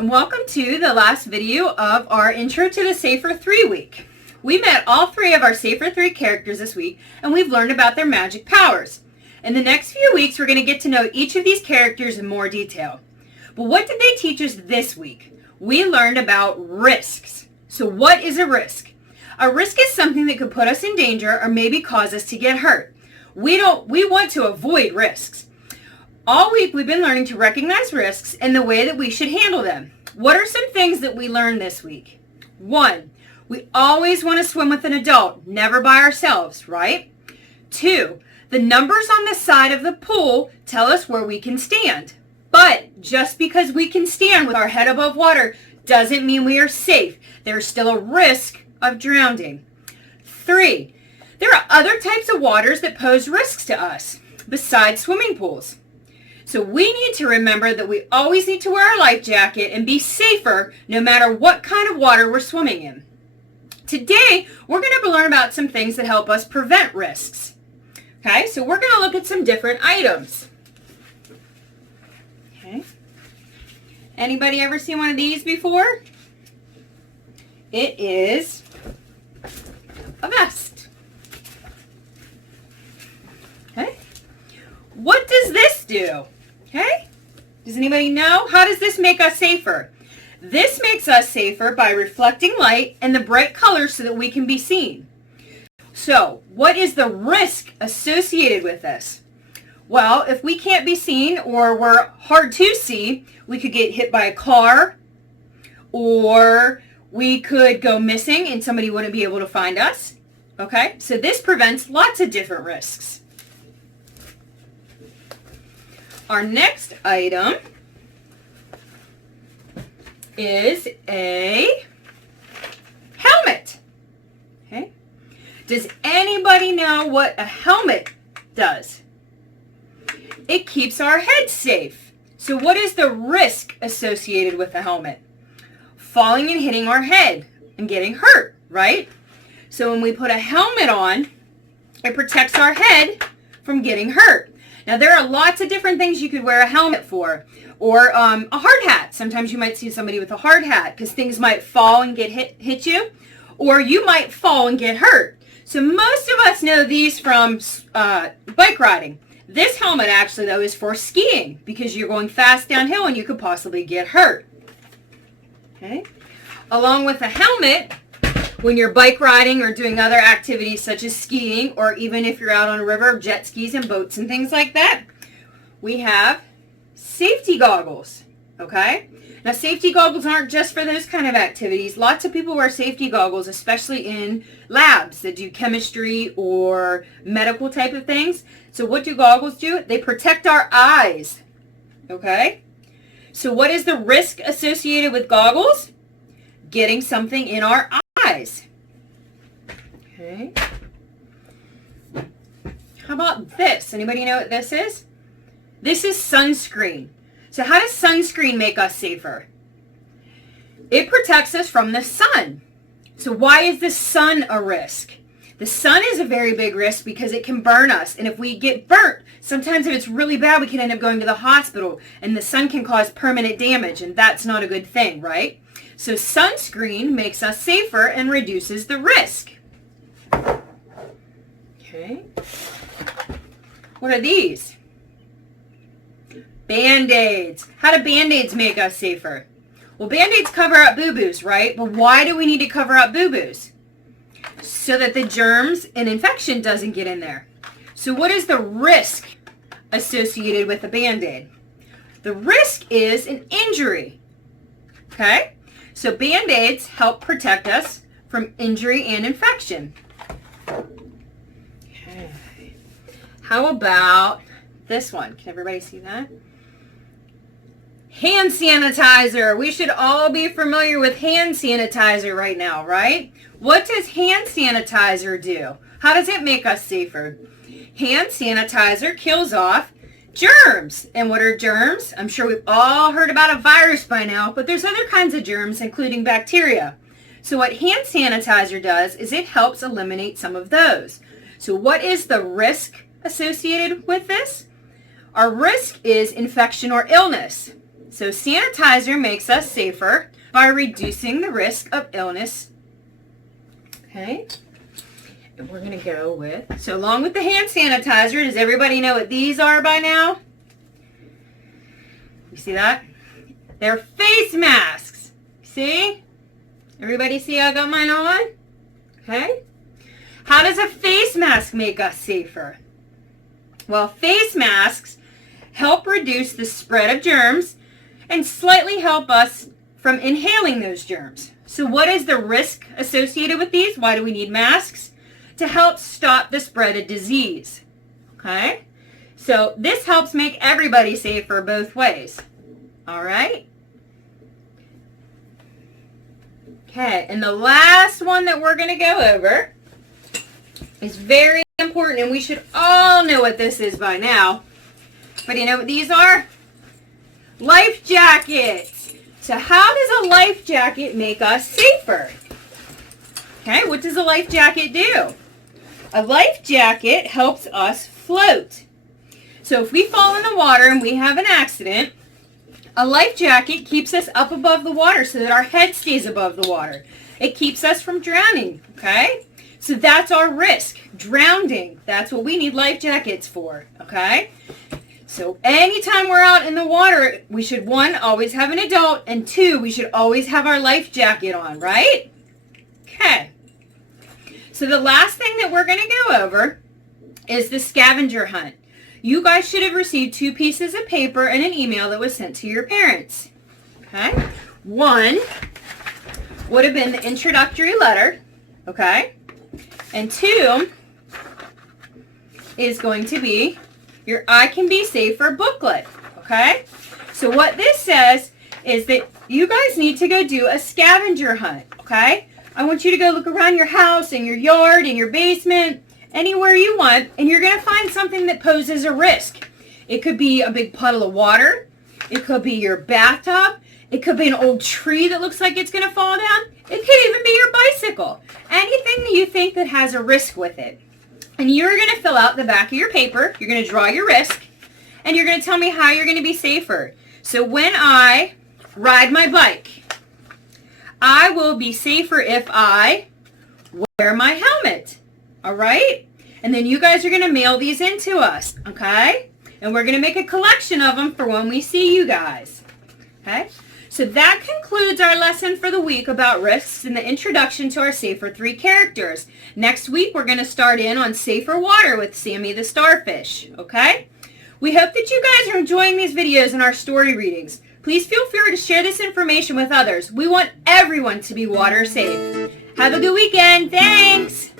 and welcome to the last video of our Intro to the Safer 3 week. We met all 3 of our Safer 3 characters this week, and we've learned about their magic powers. In the next few weeks, we're going to get to know each of these characters in more detail. But what did they teach us this week? We learned about risks. So what is a risk? A risk is something that could put us in danger or maybe cause us to get hurt. We want to avoid risks. All week, we've been learning to recognize risks and the way that we should handle them. What are some things that we learned this week? 1, we always want to swim with an adult, never by ourselves, right? 2, the numbers on the side of the pool tell us where we can stand. But just because we can stand with our head above water doesn't mean we are safe. There's still a risk of drowning. 3, there are other types of waters that pose risks to us besides swimming pools. So we need to remember that we always need to wear our life jacket and be safer no matter what kind of water we're swimming in. Today, we're going to learn about some things that help us prevent risks. Okay, so we're going to look at some different items. Okay. Anybody ever seen one of these before? It is a vest. Okay. What does this do? Okay. Does anybody know? How does this make us safer? This makes us safer by reflecting light and the bright colors so that we can be seen. So, what is the risk associated with this? Well, if we can't be seen or we're hard to see, we could get hit by a car, or we could go missing and somebody wouldn't be able to find us. Okay, so this prevents lots of different risks. Our next item is a helmet. Okay, does anybody know what a helmet does? It keeps our head safe. So what is the risk associated with a helmet? Falling and hitting our head and getting hurt, right? So when we put a helmet on, it protects our head from getting hurt. Now there are lots of different things you could wear a helmet for, or a hard hat. Sometimes you might see somebody with a hard hat because things might fall and get hit you, or you might fall and get hurt. So most of us know these from bike riding. This helmet actually though is for skiing because you're going fast downhill and you could possibly get hurt. Okay. Along with a helmet, when you're bike riding or doing other activities such as skiing, or even if you're out on a river, jet skis and boats and things like that, we have safety goggles. Okay. Now safety goggles aren't just for those kind of activities. Lots of people wear safety goggles, especially in labs that do chemistry or medical type of things. So what do goggles do? They protect our eyes. Okay. So what is the risk associated with goggles? Getting something in our eyes. Okay. How about this? Anybody know what this is? This is sunscreen. So how does sunscreen make us safer? It protects us from the sun. So why is the sun a risk? The sun is a very big risk because it can burn us. And if we get burnt, sometimes if it's really bad, we can end up going to the hospital. And the sun can cause permanent damage, and that's not a good thing, right? So sunscreen makes us safer and reduces the risk. Okay. What are these? BandAids. How do BandAids make us safer? Well, BandAids cover up boo-boos, right? But why do we need to cover up boo-boos? So that the germs and infection doesn't get in there. So what is the risk associated with a BandAid? The risk is an injury. Okay? So BandAids help protect us from injury and infection. Okay. How about this one? Can everybody see that? Hand sanitizer. We should all be familiar with hand sanitizer right now, right? What does hand sanitizer do? How does it make us safer? Hand sanitizer kills off germs. And what are germs? I'm sure we've all heard about a virus by now, but there's other kinds of germs, including bacteria. So what hand sanitizer does is it helps eliminate some of those. So what is the risk associated with this? Our risk is infection or illness. So sanitizer makes us safer by reducing the risk of illness. Okay. And we're going to go with, so along with the hand sanitizer, does everybody know what these are by now? You see that? They're face masks. See? Everybody see I got mine on? Okay. How does a face mask make us safer? Well, face masks help reduce the spread of germs and slightly help us from inhaling those germs. So what is the risk associated with these? Why do we need masks? To help stop the spread of disease. Okay? So this helps make everybody safer both ways. All right? Okay, and the last one that we're going to go over is very important, and we should all know what this is by now. But you know what these are? Life jackets. So how does a life jacket make us safer? Okay, what does a life jacket do? A life jacket helps us float. So if we fall in the water and we have an accident, a life jacket keeps us up above the water so that our head stays above the water. It keeps us from drowning, okay? So that's our risk, drowning. That's what we need life jackets for, okay? So anytime we're out in the water, we should, one, always have an adult, and two, we should always have our life jacket on, right? Okay. So the last thing that we're going to go over is the scavenger hunt. You guys should have received 2 pieces of paper and an email that was sent to your parents. Okay? One would have been the introductory letter, okay? And 2 is going to be your I Can Be Safer booklet, okay? So what this says is that you guys need to go do a scavenger hunt, okay? I want you to go look around your house and your yard and your basement, anywhere you want, and you're going to find something that poses a risk. It could be a big puddle of water. It could be your bathtub. It could be an old tree that looks like it's going to fall down. It could even be your bicycle. Anything that you think that has a risk with it. And you're going to fill out the back of your paper. You're going to draw your risk, and you're going to tell me how you're going to be safer. So when I ride my bike, I will be safer if I wear my helmet. All right? And then you guys are going to mail these in to us, okay? And we're going to make a collection of them for when we see you guys, okay? So that concludes our lesson for the week about risks and the introduction to our Safer 3 characters. Next week, we're going to start in on Safer Water with Sammy the Starfish, okay? We hope that you guys are enjoying these videos and our story readings. Please feel free to share this information with others. We want everyone to be water safe. Have a good weekend. Thanks.